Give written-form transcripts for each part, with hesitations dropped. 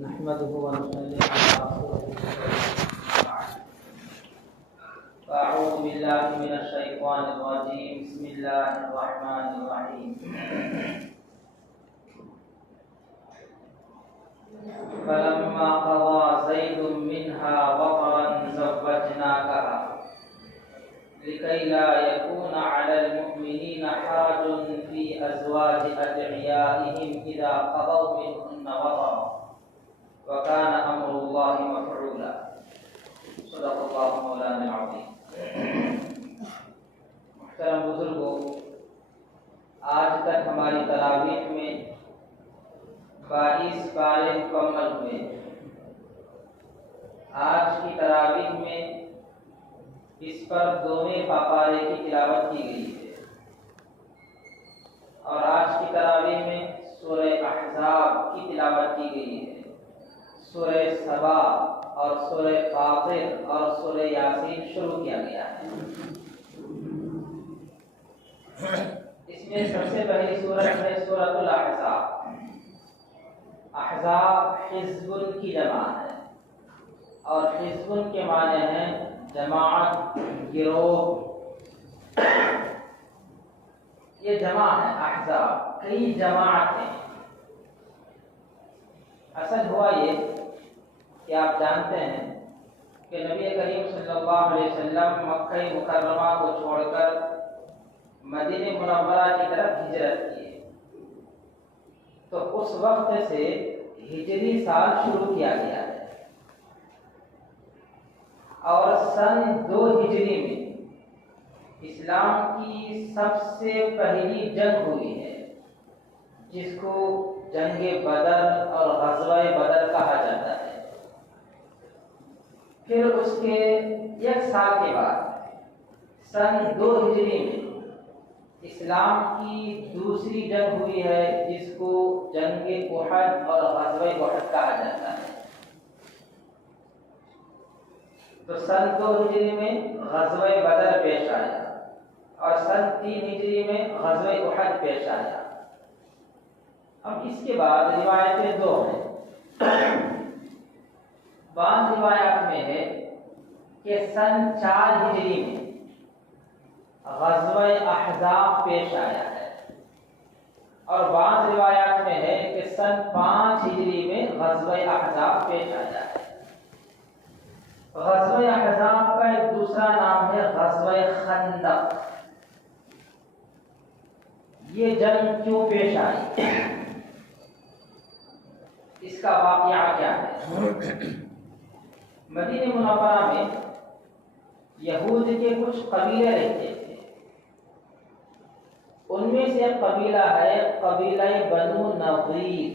نحمده ونصلي على رسوله أعوذ بالله من الشيطان الرجيم بسم الله الرحمن الرحيم فلما قضى زيد منها وطرا زوجناكها لكي لا يكون على المؤمنين حرج في أزواج أدعيائهم إذا قضوا منهن وطرا وكان أمر الله مفعولا صدق الله مولانا العظيم. محترم بزرگوں، آج تک ہماری تراویح میں 22 پارے مکمل ہوئے. آج کی تراویح میں اس پر 2ویں پارے کی تلاوت کی گئی ہے اور آج کی تراویح میں سورہ احزاب کی تلاوت کی گئی ہے. سورہ سبا اور سورہ فاطر اور سورہ یاسین شروع کیا گیا ہے. اس میں سب سے پہلی سورت ہے سورۃ الاحزاب. احزاب حزب کی جمع ہے اور حزب کے معنی ہیں جماعت، گروہ. یہ جمع ہے احزاب، کئی جماعتیں. اصل ہوا یہ کہ آپ جانتے ہیں کہ نبی کریم صلی اللہ علیہ وسلم مکہ مکرمہ کو چھوڑ کر مدینہ منورہ کی طرف ہجرت کی، تو اس وقت سے ہجری سال شروع کیا گیا ہے اور سن 2 ہجری میں اسلام کی سب سے پہلی جنگ ہوئی ہے جس کو جنگ بدر اور غزوہ بدر کہا جاتا ہے. پھر اس کے 1 سال کے بعد سن 2 ہجری میں اسلام کی دوسری جنگ ہوئی ہے جس کو جنگ احد اور غزوہ احد کہا جاتا ہے. تو سن 2 ہجری میں غزوہ بدر پیش آیا اور سن 3 ہجری میں غزوہ احد پیش آیا. اب اس کے بعد روایتیں 2 ہیں. بعض روایات میں ہے کہ سن 4 ہجری میں غزوہ احزاب پیش آیا ہے اور بعض روایات میں ہے کہ سن 5 ہجری میں غزوہ احزاب پیش آیا ہے. غزوہ احزاب کا ایک دوسرا نام ہے غزوہ خندق. یہ جنگ کیوں پیش آئی، اس کا واقعہ کیا ہے؟ مدینہ منورہ میں یہود کے کچھ قبیلے رہتے تھے. ان میں سے ایک قبیلہ ہے قبیلہ بنو نضیر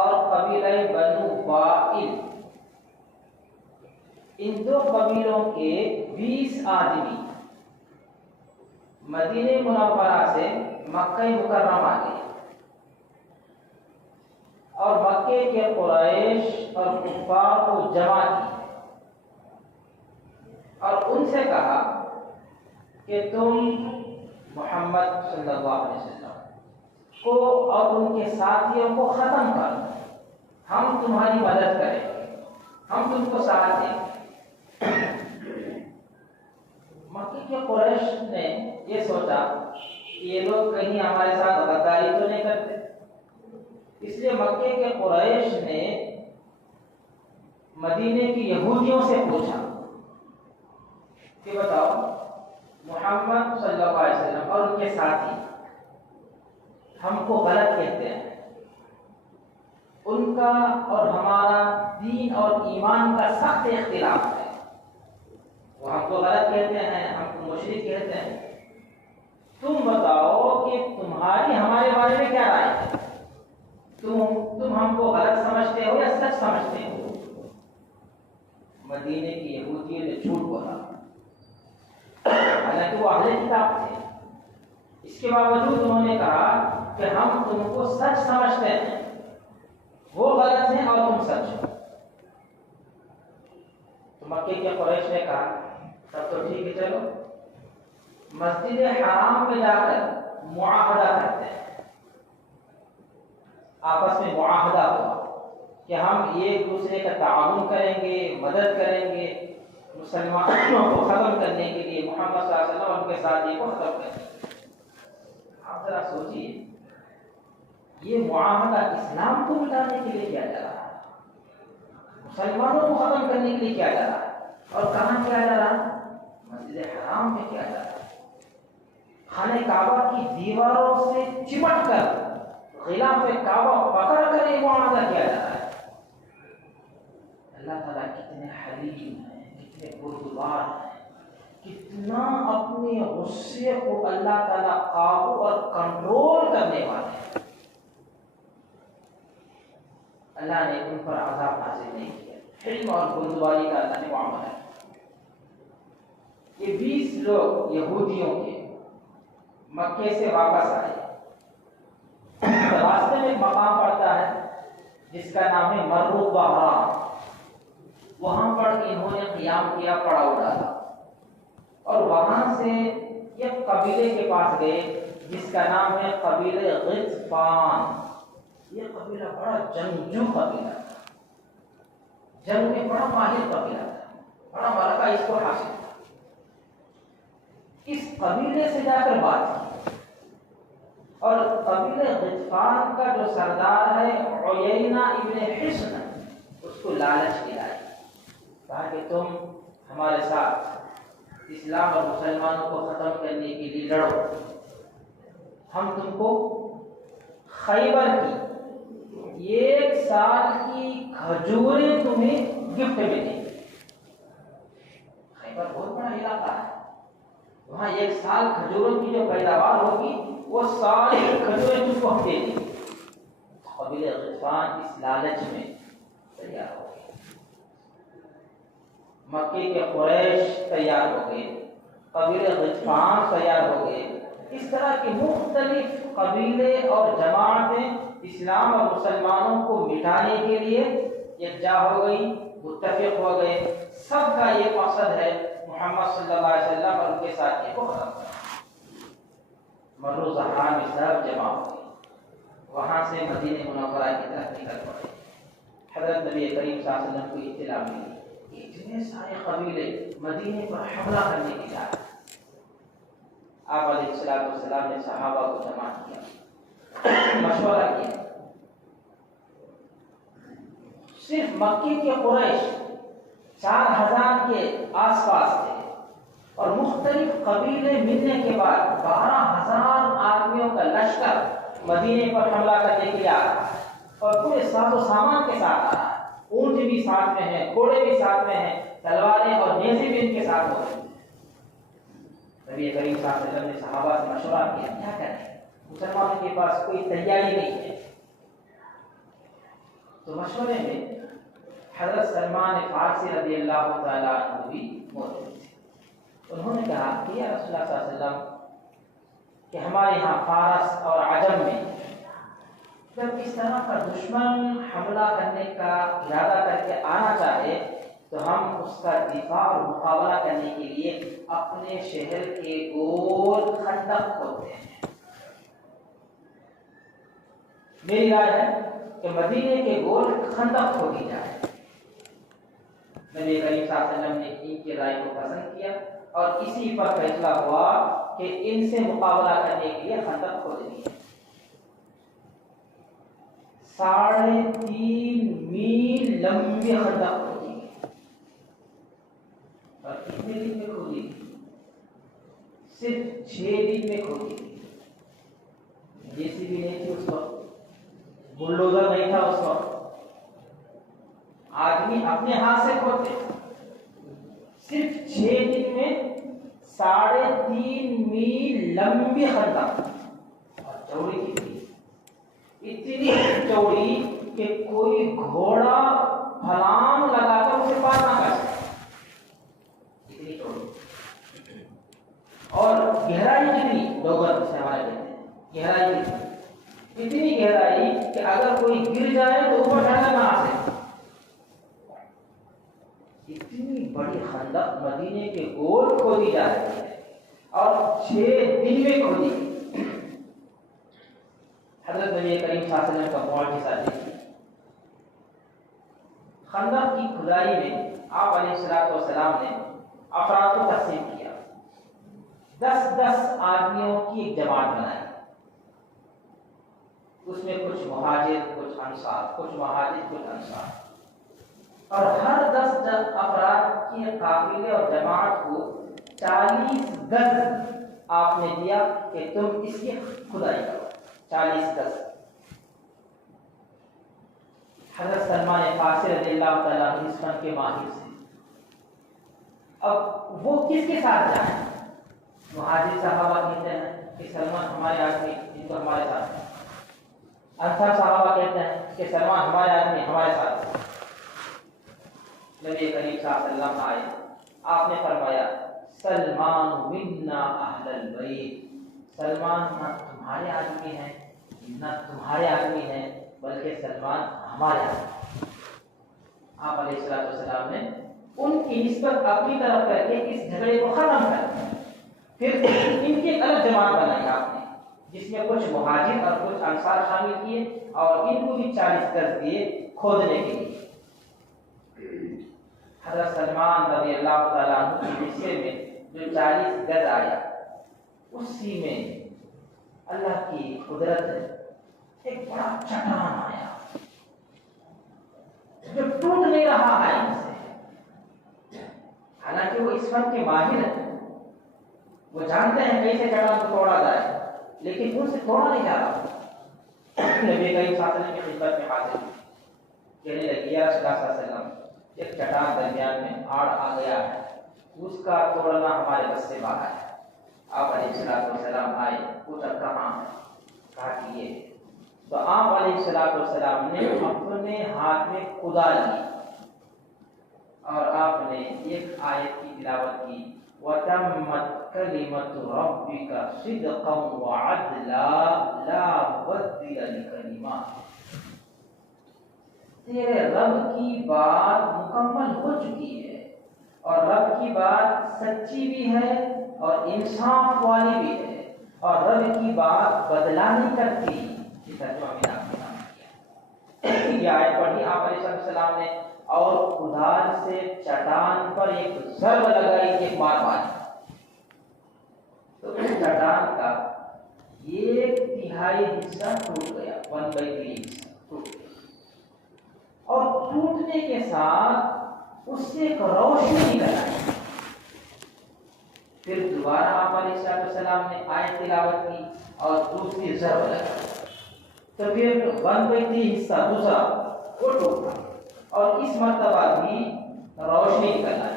اور قبیلہ بنو وائل. ان 2 قبیلوں کے 20 آدمی مدینہ منورہ سے مکہ مکرمہ گئے اور مکے کے قریش اور کفار کو جمع کی اور ان سے کہا کہ تم محمد صلی اللہ علیہ وسلم کو اور ان کے ساتھیوں کو ختم کرو، ہم تمہاری مدد کریں گے، ہم تم کو ساتھ دیں گے. مکے کے قریش نے یہ سوچا کہ یہ لوگ کہیں ہمارے ساتھ غداری تو نہیں کرتے، اس لیے مکے کے قریش نے مدینے کی یہودیوں سے پوچھا کہ بتاؤ محمد صلی اللہ علیہ وسلم اور ان کے ساتھی ہم کو غلط کہتے ہیں، ان کا اور ہمارا دین اور ایمان کا سخت اختلاف ہے. وہ ہم کو غلط کہتے ہیں، ہم کو مشرک کہتے ہیں. تم بتاؤ کہ تمہاری ہمارے بارے میں کیا رائے ہے؟ تم ہم کو غلط سمجھتے ہو یا سچ سمجھتے ہو؟ مدینے کی یہودیوں نے جھوٹ بولا، حالانکہ وہ اہل کتاب تھے. اس کے باوجود انہوں نے کہا کہ ہم تم کو سچ سمجھتے ہیں، وہ غلط ہیں اور تم سچ ہو. تو مکے کے قریش نے کہا تب تو ٹھیک ہے، چلو مسجد حرام میں جا کر معاہدہ کرتے ہیں. آپس میں معاہدہ ہوا کہ ہم ایک دوسرے کا تعاون کریں گے، مدد کریں گے مسلمانوں کو ختم کرنے کے لیے، محمد صلی اللہ علیہ وسلم ان کے ساتھ کو ختم کریں گے۔ آپ ذرا سوچیے، یہ معاہدہ اسلام کو مٹانے کے لیے کیا جا رہا ہے، مسلمانوں کو ختم کرنے کے لیے کیا جا رہا ہے، اور کہاں کیا جا رہا ہے؟ مسجد حرام میں کیا جا رہا ہے۔ خانہ کعبہ کی دیواروں سے چمٹ کر غلاف کعبہ پکڑ کر یہ معاہدہ کیا جا رہا ہے۔ اللہ تعالیٰ کتنے حلیم ہیں، کتنے بردبار ہیں، کتنا اپنے غصے کو اللہ تعالیٰ قابو اور کنٹرول کرنے والے ہیں۔ اللہ نے ان پر عذاب نازل نہیں کیا، حلم اور بردباری کا اللہ نے معاملہ ہے۔ یہ 20 لوگ یہودیوں کے مکے سے واپس آئے، راستے میں ایک مقام پڑتا ہے جس کا نام ہے مر الظہران، وہاں پر انہوں نے قیام کیا، پڑاؤ ڈالا، اور وہاں سے ایک قبیلے کے پاس گئے جس کا نام ہے قبیلہ غطفان۔ یہ قبیلہ بڑا جنگجو قبیلہ تھا، جنگ میں بڑا ماہر قبیلہ تھا، بڑا مرکہ اس کو حاصل تھا۔ اس قبیلے سے جا کر بات کی، اور قبیلہ غطفان کا جو سردار ہے عیینہ ابن حصن، اس کو لالچ دلائی، کہا کہ تم ہمارے ساتھ اسلام اور مسلمانوں کو ختم کرنے کے لیے لڑو، ہم تم کو خیبر کی 1 سال کی کھجوریں تمہیں گفٹ میں دیں گے۔ خیبر بہت بڑا علاقہ ہے، وہاں 1 سال کھجوروں کی جو پیداوار ہوگی وہ ساری کھجوریں تم کو ہم دے دیں گے۔ قبیلہ غطفان اس لالچ میں تیار ہو گئے، مکے کے قریش تیار ہو گئے، قبیلہ غطفان تیار ہو گئے، اس طرح کے مختلف قبیلے اور جماعتیں اسلام اور مسلمانوں کو مٹانے کے لیے یکجا ہو گئی، متفق ہو گئے۔ سب کا یہ مقصد ہے محمد صلی اللہ علیہ وسلم اور ان کے ساتھی کو ختم کرنا۔ مر الظہران میں سب جمع ہو گئے، وہاں سے مدینہ منورہ کی طرف نکل پڑے۔ حضرت نبی کریم صلی اللہ علیہ وسلم کو اطلاع ملی کہ اتنے سارے قبیلے مدینے پر حملہ کرنے کی جا رہے ہیں۔ آپ علیہ السلام نے صحابہ کو جمع کیا، مشورہ کیا۔ صرف مکے کے قریش 4000 کے آس پاس تھے، اور مختلف قبیلے ملنے کے بعد 12000 آدمیوں کا لشکر مدینے پر حملہ کرنے کے لیے آ رہا ہے، اور پورے ساز و سامان کے ساتھ آ رہا ہے، اونٹ بھی ساتھ میں ہیں، گھوڑے بھی ساتھ میں ہیں، تلواریں اور نیزے بھی ان کے ساتھ ہو رہی ہیں۔ نبی کریم صلی اللہ علیہ وسلم نے صحابہ سے مشورہ کیا، کیا کریں، مسلمانوں کے پاس کوئی تیاری نہیں ہے۔ تو مشورے میں حضرت سلمان فارسی رضی اللہ تعالیٰ عنہ بھی موجود تھے۔ انہوں نے کہا کہ یا رسول اللہ صلی اللہ علیہ وسلم کہ ہمارے یہاں فارس اور عجم میں جب اس طرح کا دشمن حملہ کرنے کا ارادہ کر کے آنا چاہے تو ہم اس کا دفاع اور مقابلہ کرنے کے لیے اپنے شہر کے گول خندق کھودتے ہیں۔ میری رائے ہے کہ مدینے کے گول خندق کھودی جائے۔ نبی کریم صلی اللہ علیہ وسلم نے ان کی رائے کو پسند کیا، اور اسی پر فیصلہ ہوا کہ ان سے مقابلہ کرنے کے لیے خندق کھودنی ہے۔ 3.5 میل لمبی خندق کھودی گئی، اور کتنے دن میں کھودی گئی؟ صرف 6 دن میں کھودی گئی۔ جیسی بھی نہیں تھی اس وقت، بلڈوزر نہیں تھا اس وقت، آدمی اپنے ہاتھ سے کھودتے، صرف 6 دن میں 3.5 میل لمبی خندق، اور چوڑی کتنی؟ اتنی چوڑی کہ کوئی گھوڑا پھلانگ لگا کر اسے پار نہ کر سکے، اتنی چوڑی۔ اور گہرائی کتنی؟ ڈوگر سے ہمارے کہتے ہیں، گہرائی کتنی؟ اتنی گہرائی کہ اگر کوئی گر جائے تو اوپر چڑھنا کہاں سے؟ اتنی بڑی خندق مدینے کے گول کھودی جا رہی ہے، اور 6 دن میں کھودی۔ حضرت نبی کریم صلی اللہ علیہ وسلم کا معجزہ دیکھیے. خندق کی کھدائی میں آپ علیہ السلام نے افراد کو تقسیم کیا. 10 آدمیوں کی ایک جماعت بنائی. اس میں کچھ مہاجر کچھ انصار، کچھ مہاجر کچھ انصار، اور ہر 10 افراد کی قافلے اور جماعت کو 40 گز آپ نے دیا کہ تم اس کی کھدائی کرو. 40 گز. حضرت سلمان فارسی رضی اللہ تعالیٰ عنہ اس فن کے ماہر سے. اب وہ کس کے ساتھ جائیں؟ مہاجر صحابہ کہتے ہیں کہ سلمان ہمارے آدمی ان کو ہمارے ساتھ ہیں. انصار صحابہ کہتے ہیں کہ سلمان ہمارے آدمی ہمارے ساتھ ہیں. نبی کریم صلی اللہ علیہ وسلم آئے. آپ نے فرمایا سلمان منا اہل البیت. سلمان نہ تمہارے آدمی ہیں نہ تمہارے آدمی ہیں بلکہ سلمان ہمارے آدمی. آپ علیہ السلام نے ان کی نسبت اپنی طرف کر کے اس جھگڑے کو ختم کر دیا. پھر ان کی الگ جماعت بنائی آپ نے جس میں کچھ مہاجر اور کچھ انصار شامل کیے اور ان کو بھی 40 گز دیے کھودنے کے لیے. حضرت سلمان رضی اللہ تعالیٰ عنہ کے حصے میں جو 40 گز آیا اسی میں اللہ کی قدرت ایک بڑا چٹان آیا جو ٹوٹ نہیں رہا ہے ان سے. حالانکہ وہ اس فن کے ماہر ہیں، وہ جانتے ہیں کیسے چٹان کو توڑا جائے، لیکن ان سے توڑا نہیں جا رہا. نبی کریم صلی اللہ علیہ وسلم کی خدمت میں حاضر کہنے لگے یا رسول اللہ صلی اللہ علیہ وسلم ایک چٹان درمیان میں آڑ آ گیا ہے، اس کا توڑنا ہمارے بس سے باہر ہے. آپ علیہ السلام آئے، پوچھا کہاں ہے؟ کہا کہ یہ. تو آپ علیہ السلام نے اپنے ہاتھ میں کدال لی اور آپ نے ایک آیت کی تلاوت کی وَتَمَّتْ كَلِمَةُ رَبِّكَ صِدْقًا وَعَدْلًا لَا مُبَدِّلَ لِكَلِمَاتِهِ. تیرے رب کی بات مکمل ہو چکی ہے اور رب کی بات سچی بھی ہے اور انصاف والی بھی ہے اور رب کی بات بدلا نہیں کرتی. یہ ترجمہ میں آپ نے کیا. یہ آیت پڑھی آپ علیہ السلام نے اور کدال سے چٹان پر ایک ضرب لگائی، ایک بار ماری. تو اس چٹان کا 1/3 حصہ ٹوٹ گیا، 1/3 حصہ ٹوٹ گیا. اور ٹوٹنے کے ساتھ اس سے ایک روشنی نکل آئی. پھر دوبارہ آپ علیہ السلام نے آیت تلاوت کی اور دوسری ضرب لگائی. تو پھر 1/3 حصہ دوسرا وہ ٹوٹا اور اس مرتبہ بھی روشنی نکل آئی.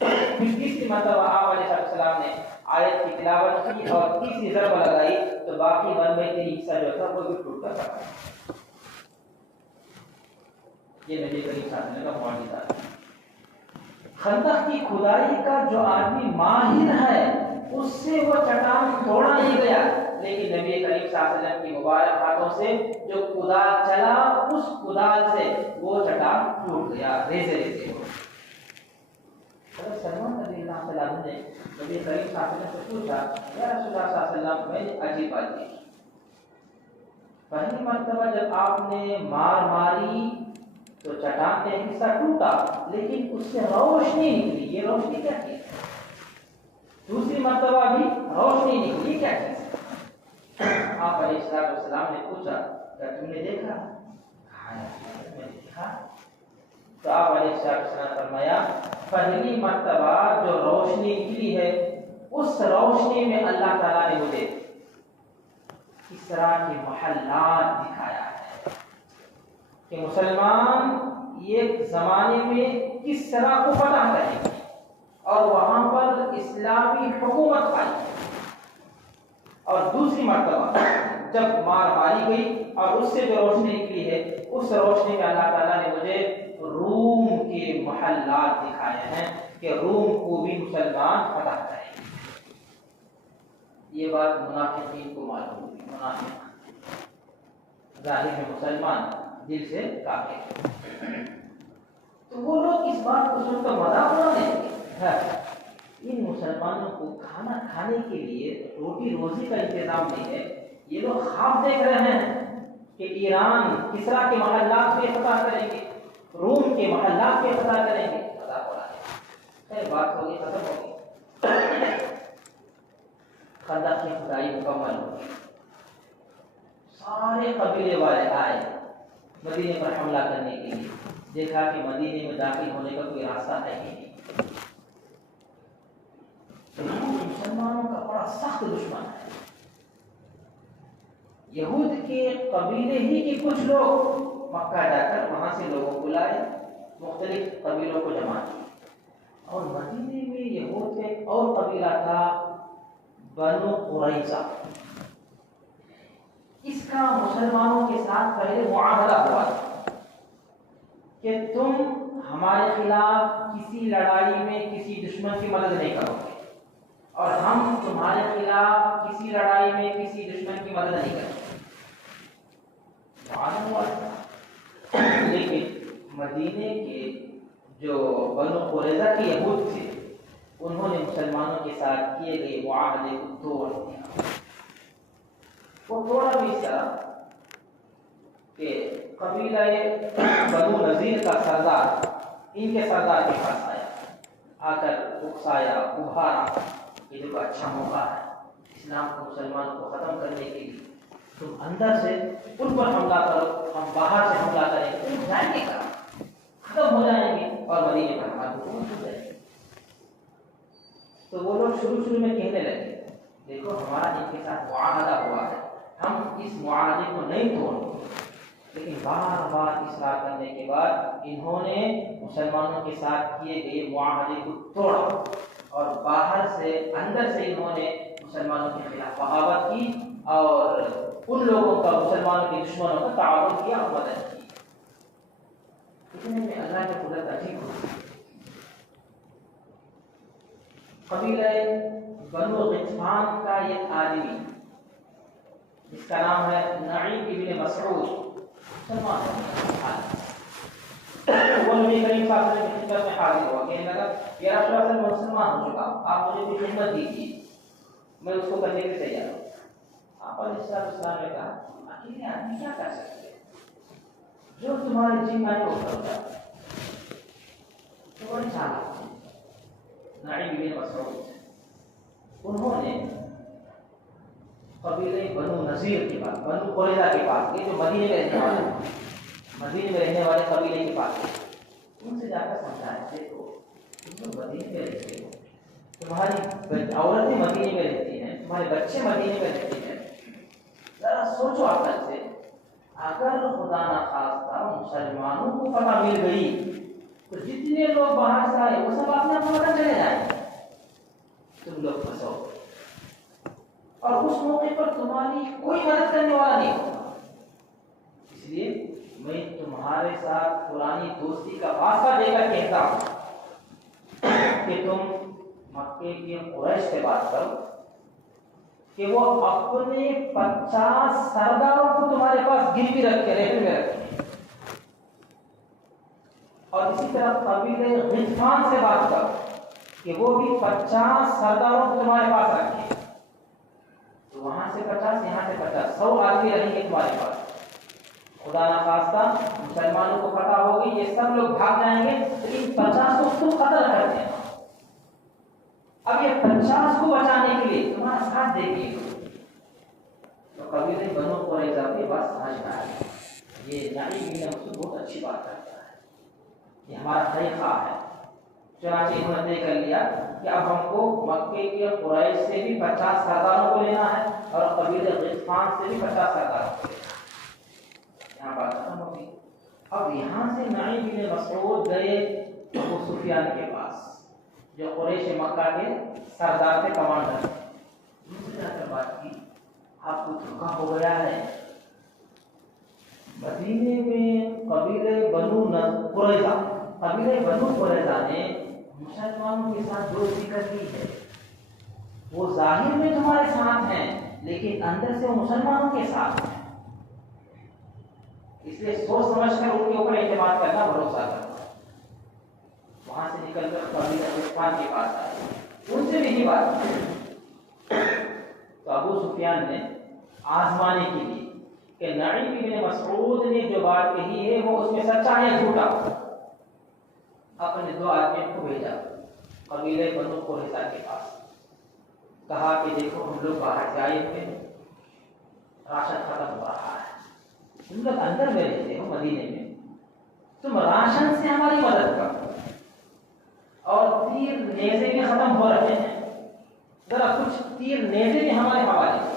پھر تیسری مرتبہ آپ علیہ السلام نے آیت کی تلاوت کی اور تیسری ضرب لگائی تو باقی 1/3 حصہ جو تھا وہ بھی ٹوٹ گیا. یہ نبی کریم صلی اللہ علیہ وسلم کا معجزہ ہے. خندق کی کھدائی کا جو آدمی ماہر ہے اس سے وہ چٹان توڑا نہیں گیا، لیکن نبی کریم صلی اللہ علیہ وسلم کی مبارک ہاتھوں سے جو کدال چلا اس کدال سے وہ چٹان ٹوٹ گیا، ریزے ریزے ہو. حضرت سلمان رضی اللہ تعالیٰ عنہ نے نبی کریم صلی اللہ علیہ وسلم سے پوچھا یا رسول اللہ صلی اللہ علیہ وسلم میں عجیب بات دیکھی. پہلی مرتبہ جب آپ نے ماری تو چٹان کا ایک حصہ ٹوٹا لیکن اس سے روشنی نکلی. یہ روشنی کیا چیز ہے؟ دوسری مرتبہ بھی روشنی نکلی، کیا چیز ہے؟ آپ علیہ السلام نے پوچھا کیا تم نے دیکھا؟ کہا میں نے دیکھا. تو آپ علیہ السلام نے فرمایا پہلی مرتبہ جو روشنی نکلی ہے اس روشنی میں اللہ تعالیٰ نے مجھے اس طرح کے محلات دکھایا ہے کہ مسلمان ایک زمانے میں کس طرح کو فتح کریں گے اور وہاں پر اسلامی حکومت آئی. اور دوسری مرتبہ جب ماری گئی اور اس سے جو روشنی نکلی ہے اس روشنی میں اللہ تعالیٰ نے مجھے روم کے محلات دکھائے ہیں کہ روم کو بھی مسلمان فتح کریں گے. یہ بات منافقین کو معلوم ہوئی. منافق ظاہر میں مسلمان، دل سے کافر. تو وہ لوگ اس بات کو سن کر مذاق اڑانے لگے. ان مسلمانوں کو کھانا کھانے کے لیے روٹی روزی کا انتظام نہیں ہے، یہ لوگ خواب دیکھ رہے ہیں کہ ایران کسرا کے محلات پہ فتح کریں گے، روم کے محلات پہ فتح کریں گے، فتح ہو رہا ہے۔ خیر بات ہوگی، ختم ہوگی، خندق کی کھدائی مکمل ہوگی، سارے قبیلے والے آئے مدینے پر حملہ کرنے کے لیے، دیکھا کہ مدینے میں داخل ہونے کا کوئی راستہ ہے ہی نہیں۔ مسلمانوں کا بڑا سخت دشمن ہے، یہود کے قبیلے ہی کے کچھ لوگ مکہ جا کر وہاں سے لوگوں کو لائے، مختلف قبیلوں کو جمع کیا، اور مدینے میں یہود کا ایک اور قبیلہ تھا بنو قریظہ، اس کا مسلمانوں کے ساتھ پہلے معاہدہ ہوا تھا کہ تم ہمارے خلاف کسی لڑائی میں کسی دشمن کی مدد نہیں کرو گے، اور ہم تمہارے خلاف کسی لڑائی میں کسی دشمن کی مدد نہیں کریں گے، معاہدہ ہوا تھا۔ لیکن مدینے کے جو بنو قریظہ کے یہود تھے، انہوں نے مسلمانوں کے ساتھ کیے گئے معاہدے کو توڑ دیا۔ وہ توڑا بھی اس طرح کہ قبیلہ بنو نذیر کا سردار ان کے سردار کے پاس آیا، آ کر اکسایا، ابھارا کہ دیکھو اچھا موقع ہے اسلام کو مسلمانوں کو ختم کرنے کے لیے، تم اندر سے ان پر حملہ کرو، ہم باہر سے حملہ کریں گے، تم جائیں گے کہاں، ختم ہو جائیں گے اور مدینے پر ہماری حکومت ہو جائے گی۔ تو وہ لوگ شروع میں کہنے لگے دیکھو ہمارا ان کے ساتھ معاہدہ ہوا ہے، ہم اس معاہدے کو نہیں توڑیں گے، لیکن بار بار اصرار کرنے کے بعد انہوں نے مسلمانوں کے ساتھ کیے گئے معاہدے کو توڑا، اور باہر سے اندر سے انہوں نے مسلمانوں کے خلاف بغاوت کی اور ان لوگوں کا مسلمانوں کے دشمنوں کا تعاون کیا اور مدد کی۔ اتنے میں اللہ کی قدرت عجیب ہوئی، قبیلہ بنو غطفان کا ایک آدمی جس کا نام ہے نعیم ابن مسعود، مسلمان وہ نبی کریم صلی اللہ علیہ وسلم کی خدمت میں حاضر ہوا، کہنے لگا یا رسول اللہ میں مسلمان ہو چکا ہوں، آپ مجھے کوئی خدمت دیجیے، میں اس کو کرنے کے لیے تیار ہوں۔ آپ علیہ السلام نے کہا اکیلے آدمی کیا کر سکتے، جو تمہارے جن میں کو کرتا تو بڑی چالاک نعیم بن مسعود، انہوں نے قبیلے بنو نذیر کے پاس، بنو قریظہ کے پاس، یہ جو مدینے میں رہنے والے مدینے میں رہنے والے قبیلے کے پاس، ان سے جا کر سمجھایا دیکھو تم لوگ مدینے میں رہتے ہو، تمہاری عورتیں مدینے میں رہتی ہیں، تمہارے بچے مدینے میں رہتے ہیں، ذرا سوچو عقل سے، اگر خدا نخواستہ مسلمانوں کو فتح مل گئی تو جتنے لوگ باہر سے آئے وہ سب اپنے اپنے وطن چلے جائیں، تم لوگ پھنسو اور اس موقع پر تمہاری کوئی مدد کرنے والا نہیں ہوگا، اس لیے میں تمہارے ساتھ پرانی دوستی کا واسطہ دے کر کہتا ہوں کہ تم مکے کے قریش سے بات کرو کہ وہ اپنے 50 سرداروں کو تمہارے پاس گروی رکھے، رہنے میں رکھے، اور اسی طرح قبیلے غطفان سے بات کرو کہ وہ بھی 50 سرداروں کو تمہارے پاس رکھے، تو وہاں سے 50 یہاں سے 50 100 آدمی رہیں گے تمہارے پاس، خدا نخواستہ مسلمانوں کو فتح ہوگی، یہ سب لوگ بھاگ جائیں گے، لیکن 50 کو تم قتل کر دینا، اب یہ 50 کو بچانے کے لیے تمہارا ساتھ دیکھیے۔ تو قبیلے بنو قریظہ کی بات سمجھ میں آئی، یہ نعیم بن مسعود بہت اچھی بات کرتا ہے، یہ ہمارا طریقہ ہے، چنانچہ انہوں نے طے کر لیا کہ اب ہم کو مکے کے قریش سے بھی 50 سرداروں کو لینا ہے اور قبیلے غطفان سے بھی 50 سرداروں کو لینا ہے، یہاں بات ختم ہوگی۔ اب یہاں سے نعیم بن مسعود گئے ابو سفیان کے پاس جو قریش مکہ کے سردار کے کمانڈر، ان سے جا کر بات کی آپ کو دھوکا ہو گیا ہے، مدینے میں قبیلے بنو قریظہ نے مسلمانوں کے ساتھ دوستی کر لی ہے، وہ ظاہر میں تمہارے ساتھ ہیں لیکن اندر سے وہ مسلمانوں کے ساتھ ہیں، اس لیے سوچ سمجھ کر ان کے اوپر اعتماد کرنا، بھروسہ کرنا۔ وہاں سے نکل کر قبیلہ غطفان کے پاس آئے، ان سے بھی یہی بات، تو ابو سفیان نے آزمانے کے لیے کہ نعیم بن مسعود نے جو بات کہی ہے وہ اس میں سچا ہے یا جھوٹا؟ اپنے 2 آدمیوں کو بھیجا قبیلہ بنو قریظہ کے پاس، کہا کہ دیکھو ہم لوگ باہر سے آئے ہوئے ہیں، راشن ختم ہو رہا ہے، تم لوگ اندر میں رہتے ہو مدینے میں، تم راشن سے ہماری مدد کرو، اور تیر نیزے بھی ختم ہو رہے ہیں، ذرا کچھ تیر نیزے بھی ہمارے حوالے کرو۔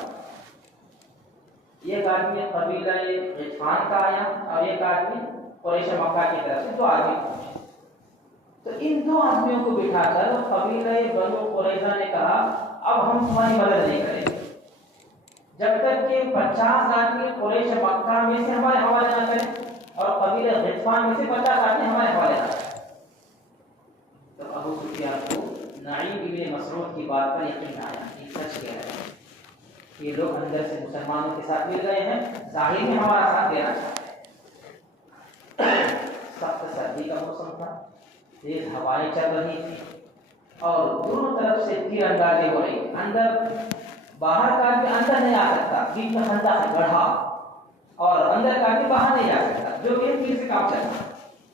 ایک آدمی قبیلہ غطفان کا آیا اور ایک آدمی قریش مکہ کی طرف سے 2 آدمی پہنچے۔ تو ان 2 آدمیوں کو بٹھا کر قبیلہ بنو قریظہ نے کہا اب ہم تمہاری مدد نہیں کریں گے جب تک کہ 50 آدمی قریش مکہ میں سے ہمارے حوالے نہ کریں اور قبیلہ غطفان میں سے 50 آدمی ہمارے حوالے نہ کریں۔ تو ابو سفیان کو نعیم بن مسعود کی بات پر یقین آیا، یہ سچ کہہ رہے ہیں، یہ لوگ اندر سے مسلمانوں کے ساتھ مل گئے ہیں، ظاہر میں ہمارا ساتھ دینا چاہتے ہیں۔ سخت سردی کا موسم تھا، تیز ہوائیں چل رہی تھی اور دونوں طرف سے تیر اندازی ہو رہی، اندر باہر کا آدمی اندر نہیں آ سکتا، بیچ میں خندق گڑھا، اور اندر کا آدمی باہر نہیں آ سکتا، جو کہ تیر سے کام چلتا،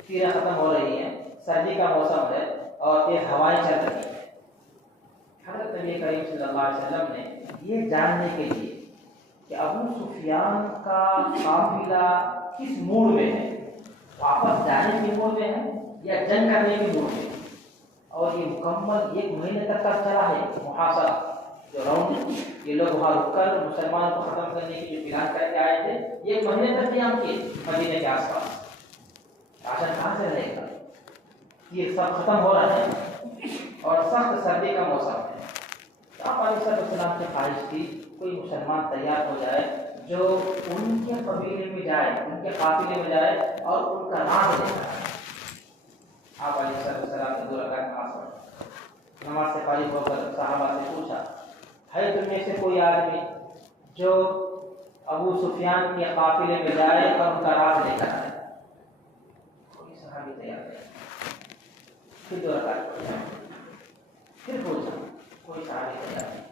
تیریں ختم ہو رہی ہیں، سردی کا موسم ہے اور تیز ہوائیں چل رہی ہیں۔ حضرت نبی کریم صلی اللہ علیہ وسلم نے یہ جاننے کے لیے کہ ابو سفیان کا قافلہ کس موڈ میں ہے، واپس جانے کے موڈ میں ہے یا جنگ کرنے کے موڈ میں، اور یہ مکمل 1 مہینے تک کا چلا ہے محاصرہ، جو راؤنڈ یہ لوگ وہاں رک کر مسلمانوں کو ختم کرنے کی جو پلان کر کے آئے تھے، 1 مہینے تک قیام کیے مدینے کے آس پاس۔ راشن کہاں سے رہے گا، یہ سب ختم ہو رہے ہیں اور سخت سردی کا موسم ہے۔ آپ علیہ السلام کی خواہش تھی کوئی مسلمان تیار ہو جائے جو ان کے قبیلے میں جائے، ان کے قافلے میں جائے اور ان کا راز لے کر۔ آپ علیہ السلام نے 2 رکعت نماز پڑھی، نماز سے فارغ ہو کر صحابہ سے پوچھا ہے تم میں سے کوئی آدمی جو ابو سفیان کے قافلے میں جائے اور ان کا راز لے کر آئے؟ کوئی صحابی تیار نہیں۔ پھر 2 رکعت پڑھی، پھر پوچھا، کوئی صحابی تیار نہیں۔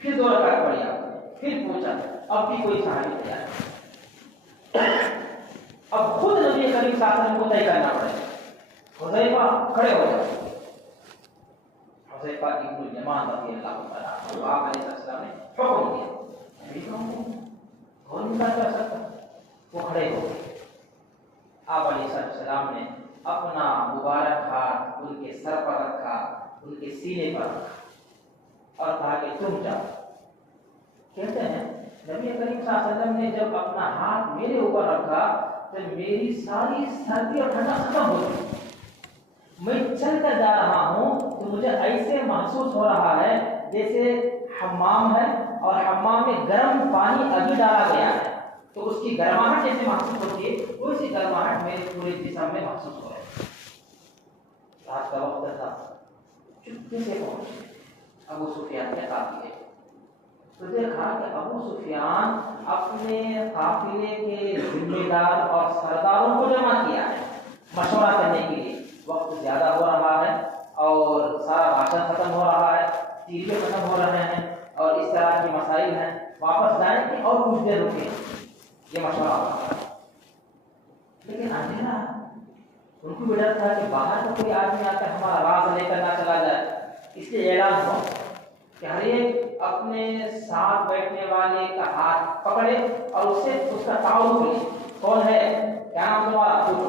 پھر 2 رکعت پڑھی آپ نے، پھر پوچھا، اب بھی کوئی صحابی تیار نہیں۔ اب خود نبی کریم صلی اللہ علیہ وسلم کو طے کرنا پڑے، حذیفہ کھڑے ہو جائے، حذیفہ ابن الیمان رضی اللہ تعالیٰ عنہ، آپ علیہ السلام نے حکم دیا، کون نہیں کر سکتا، وہ کھڑے ہو گئے۔ آپ علیہ السلام نے اپنا مبارک ہاتھ ان کے سر پر رکھا، ان کے سینے پر رکھا اور کہا کہ تم جاؤ۔ کہتے ہیں نبی کریم صلی اللہ علیہ وسلم نے جب اپنا ہاتھ میرے اوپر رکھا تو میری ساری سردی اور ٹھنڈا ختم ہو گئی، میں چل کر جا رہا ہوں تو مجھے ایسے محسوس ہو رہا ہے جیسے حمام ہے اور حمام میں گرم پانی ابھی ڈالا گیا ہے تو اس کی گرماہٹ جیسے محسوس ہوتی ہے ویسی گرماہٹ میرے پورے جسم میں محسوس ہو رہی ہے۔ رات کا وقت تھا، چپکے سے پہنچے ابو سفیان کے قافلے، تو دیکھا کہ ابو سفیان اپنے قافلے کے ذمہ دار اور سرداروں کو جمع کیا ہے مشورہ کرنے کے لیے، وقت زیادہ ہو رہا ہے اور سارا راشن ختم ہو رہا ہے، تیرے ختم ہو رہے ہیں اور اس طرح کے مسائل ہیں، واپس جائیں کہ اور کچھ دیر رکیں، یہ مشورہ ہو رہا ہے۔ لیکن اندھیرا، ان کو بھی ڈر تھا کہ باہر کا کوئی آدمی آ کر ہمارا راز لے کر نہ چلا جائے، اس لیے اعلان ہوا کہ ہر ایک اپنے ساتھ بیٹھنے والے کا ہاتھ پکڑے اور اس سے اس کا تعارف لے، کون ہے، کیا نام تمہارا، پوچھو۔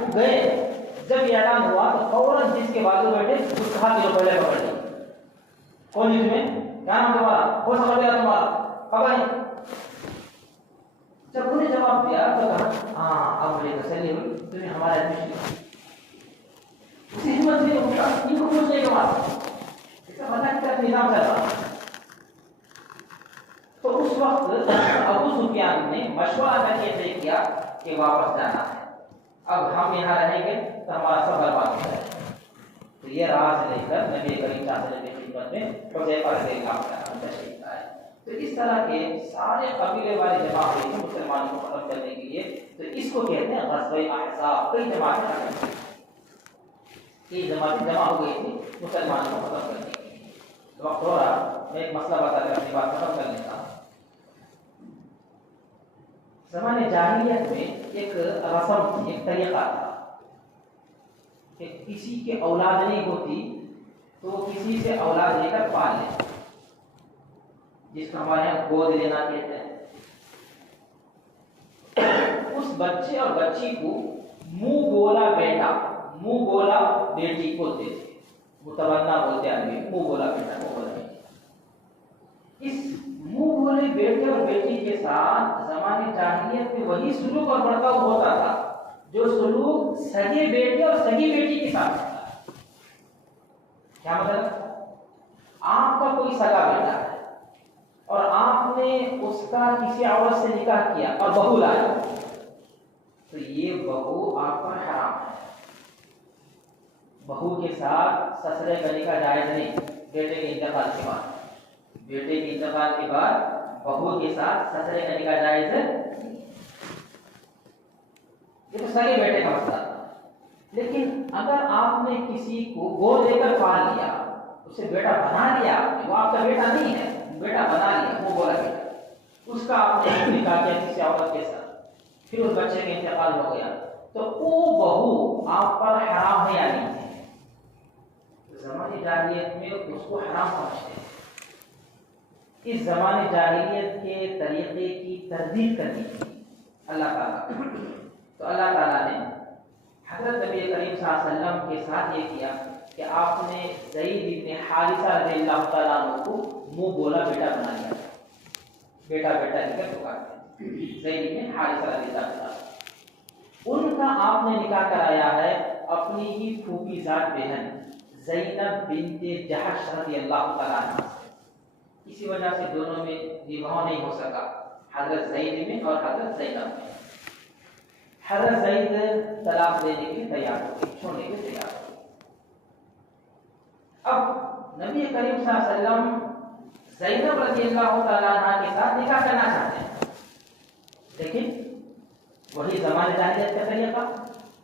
وہ گئے، جب یہ اعلان ہوا تو فوراً جس کے بازو بیٹھے اس کا ہاتھ جو پہلے پکڑ لیا، کون ہے تمہیں، کیا نام تمہارا، کون سا قبیلہ تمہارا، کب آئے؟ جب انہیں جواب دیا تو کہا ہاں اب مجھے تسلی ہوئی، تمہیں ہمارا ایڈمیشن، اسی ہمت سے ان کو پوچھنے کے بعد اس کا پتہ کیا نظام چل رہا۔ تو اس وقت ابو سفیان نے مشورہ کر کے طے کیا کہ واپس جانا ہے، اب ہم یہاں رہیں گے تو ہمارا سب برباد ہو جائے گا۔ تو یہ راز لے کر نبی کریم صلی اللہ علیہ وسلم کی خدمت میں حذیفہ رضی اللہ عنہ تشریف لائے۔ تو اس طرح کے سارے قبیلے والے جمع ہوئے تھے مسلمانوں کو ختم کرنے کے لیے، تو اس کو کہتے ہیں غزوہ احزاب۔ کئی جماعتیں جمع ہو گئی تھی مسلمانوں کو ختم کرنے کے لیے. وقت ہو رہا، میں ایک مسئلہ بتا کر اپنی بات ختم کر لیتا ہوں. زمانے جاہلیت میں ایک رسم تھی، ایک طریقہ تھا کہ کسی کے اولاد نہیں ہوتی تو وہ کسی سے اولاد لے کر پال لے، جس کو ہمارے یہاں گود لینا کہتے ہیں. اس بچے اور بچی کو منہ بولا بیٹا، منہ بولا بیٹی بولتے تھے. متبنہ بولتے آدمی، منہ بولا بیٹا، منہ بولا بیٹی. اس منہ بولے بیٹے اور بیٹی کے ساتھ زمانے جاہلیت میں وہی سلوک اور برتاؤ ہوتا تھا جو سلوک سگے بیٹے اور سگی بیٹی کے ساتھ ہوتا ہے. کیا مطلب؟ آپ کا کوئی سگا بیٹا ہے اور آپ نے اس کا کسی عورت سے نکاح کیا اور بہو لایا، تو یہ بہو آپ کا حرام ہے. بہو کے ساتھ سسرے کا نکاح جائز نہیں. بیٹے کے انتقال کے بعد، بیٹے کے انتقال کے بعد بہو کے ساتھ سسرے کا نکاح جائز ہے. یہ تو سگے بیٹے کا مسئلہ تھا. لیکن اگر آپ نے کسی کو گود دے کر پال لیا، اسے بیٹا بنا لیا، وہ آپ کا بیٹا نہیں ہے، بیٹا بنا لیا، وہ بولا بیٹا، اس کا آپ نے نکاح کیا کسی عورت کے ساتھ، پھر اس بچے کا انتقال ہو گیا، تو وہ بہو آپ پر حرام ہے یا نہیں ہے؟ زمانے جاہلیت میں اس کو حرام سمجھتے ہیں. اس زمانے جاہلیت کے طریقے کی تردید کرنی تھی اللہ تعالیٰ. تو اللہ تعالیٰ نے حضرت نبی کریم صلی اللہ علیہ وسلم کے ساتھ یہ کیا کہ آپ نے زید بن حارثہ رضی اللہ تعالیٰ عنہ کو منہ بولا بیٹا بنا لیا. بیٹا بیٹا لے کر پکارتے ہیں. زید بن حارثہ رضی اللہ تعالیٰ ان کا آپ نے نکاح کرایا ہے اپنی ہی پھوپھی ذات بہن زینب بنت جحش رضی اللہ تعالیٰ عنہ سے. اسی وجہ سے دونوں میں نکاح نہیں ہو سکا، حضرت زید میں اور حضرت زینب میں. حضرت زید طلاق دینے کے لیے تیار ہو گئی، چھوڑنے کے لیے تیار ہو گئی. اب نبی کریم صلی اللہ علیہ وسلم زینب رضی اللہ تعالیٰ عنہ کے ساتھ نکاح کرنا چاہتے ہیں، لیکن وہی زمانے جاہلیت کا طریقہ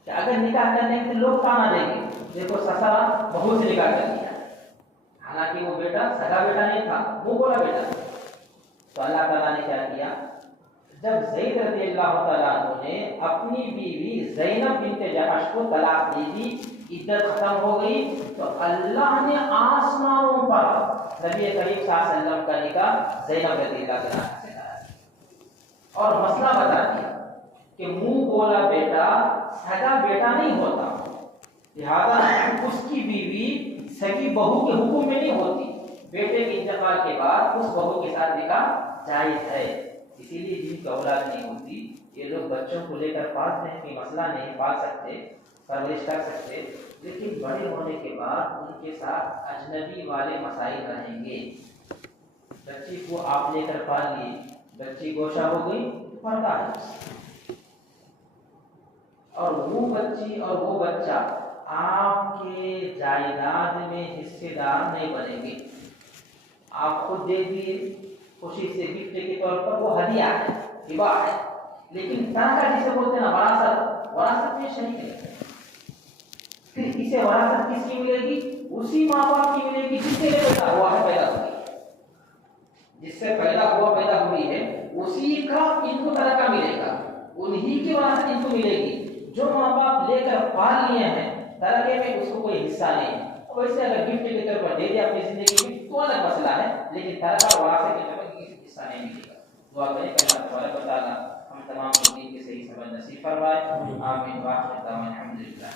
کہ اگر نکاح کرنے کے لوگ تانا دیں گے، دیکھو سسرا بہو سے نکاح کر لیا، حالانکہ وہ بیٹا سگا بیٹا نہیں تھا، وہ بولا بیٹا. تو اللہ تعالیٰ نے کیا کیا، جب زید رضی اللہ تعالیٰ عنہ نے اپنی بیوی زینب بنت جحش کو طلاق دی تھی، عدت ختم ہو گئی، تو اللہ نے آسمانوں پر نبی کریم صلی اللہ علیہ وسلم کا نکاح زینب رضی اللہ تعالیٰ عنہ سے کرایا اور مسئلہ بتا دیا کہ منہ بولا بیٹا سگا بیٹا نہیں ہوتا، لہذا اس کی بیوی سگی بہو کے حکم میں نہیں ہوتی. بیٹے کے انتقال کے بعد اس بہو کے ساتھ نکاح جائز ہے. اسی لیے جن کی اولاد نہیں ہوتی یہ لوگ بچوں کو لے کر پالتے ہیں، کوئی مسئلہ نہیں، پال سکتے، پرورش کر سکتے، لیکن بڑے ہونے کے بعد ان کے ساتھ اجنبی والے مسائل رہیں گے. بچی کو آپ لے کر پال لیے، بچی گوشہ ہو گئی تو پردہ ہے، اور وہ بچی اور وہ بچہ آپ کے جائیداد میں حصے دار نہیں بنیں گے. آپ خود دے دیے خوشی سے گفٹ کے طور پر، وہ ہدیہ ہے، ہبہ ہے، لیکن ترکہ جسے بولتے ہیں نا وراثت، وراثت میں شریک ہے. پھر اسے وراثت کس کی ملے گی؟ اسی ماں باپ کی ملے گی جس سے پیدا ہوا ہے، پیدا ہوئی ہے، جس سے پیدا ہوئی ہے، اسی کا ان کو ترکہ ملے گا، انہی کی وراثت ان کو ملے گی. جو ماں باپ لے کر پال لیے ہیں ترکے میں اس کو کوئی حصہ نہیں. ویسے اگر گفٹ کے طور پر دے دیا اپنی زندگی میں تو الگ مسئلہ ہے، لیکن ترکہ وراثت کے طور پر کسی حصہ نہیں ملے گا. دعا کریں کہ اللہ تبارک و تعالی ہم تمام کو دین کی صحیح سمجھ نصیب فرمائے. آمین. واخر دعوانا الحمدللہ.